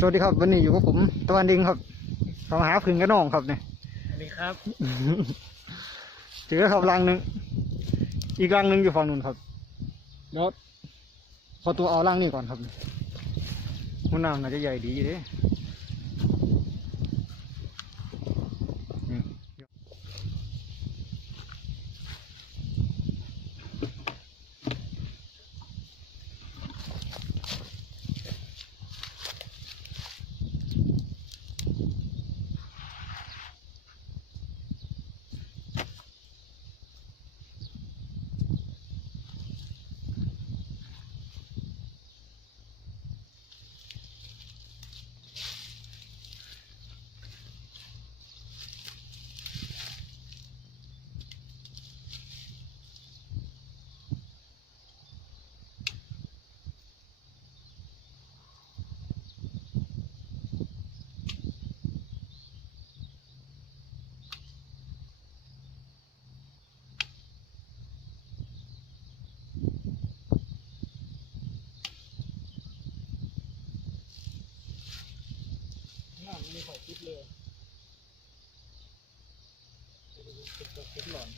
สวัสดีครับวันนี้อยู่กับผมตะวันดิงครับเขามาหาพึ่งกับน้องครับเนี่ย สวัสดีครับ เจอครับรังหนึ่งอีกรังหนึ่งอยู่ฝั่งนู้นครับเดี๋ยวขอตัวเอารังนี้ก่อนครับหัวน้ำน่าจะใหญ่ดีอยู่เด้นี่น้ำมีหอยคิดเลยคิดหล่อน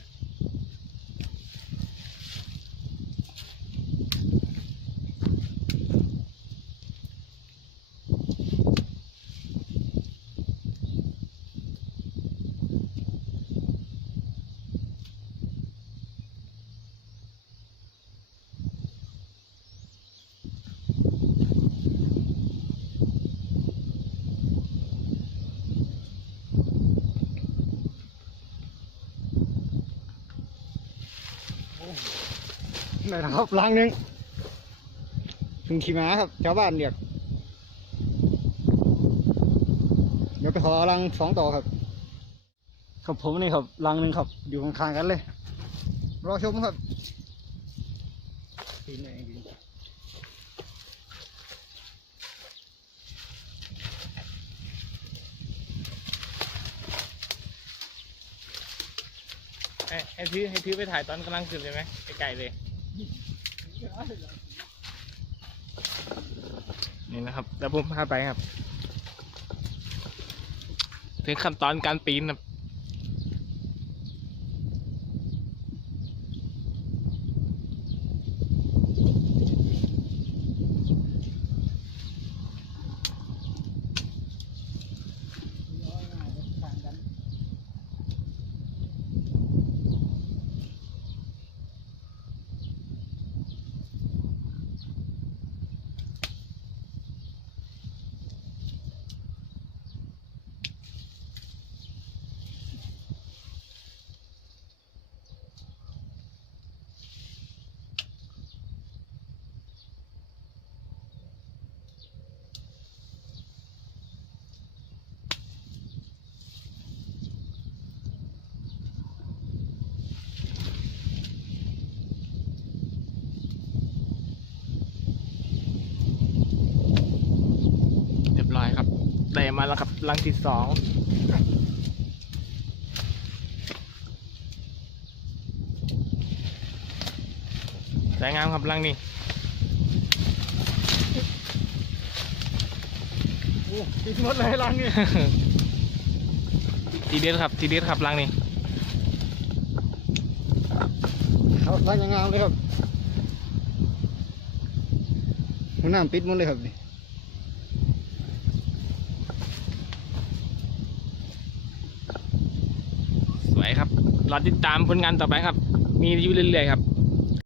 ได้แล้วครับรังหนึ่งพึ่งขี่ม้าครับชาวบ้านเรียกเดี๋ยวไปขอเอารังสองต่อครับครับผมนี่ครับรังหนึ่งครับอยู่ข้างๆกันเลยรอชมครับปีนเอง ให้ถือไปถ่ายตอนกำลังขึ้นเลยไหมไกลๆเลยนี่นะครับเดี๋ยวผมพาไปครับถึงขั้นตอนการปีนครับเรียบร้อยครับได้มาแล้วครับรังที่สองสวยงามครับรังนี้ โอ้ติดหมดเลยรังนี่ ทีเด็ดครับทีเด็ดครับรังนี้ ครับรังยังงามเลยครับหัวน้ำปิดหมดเลยครับนี่ สวยครับรอติดตามผลงานต่อไปครับมีอยู่เรื่อยๆครับ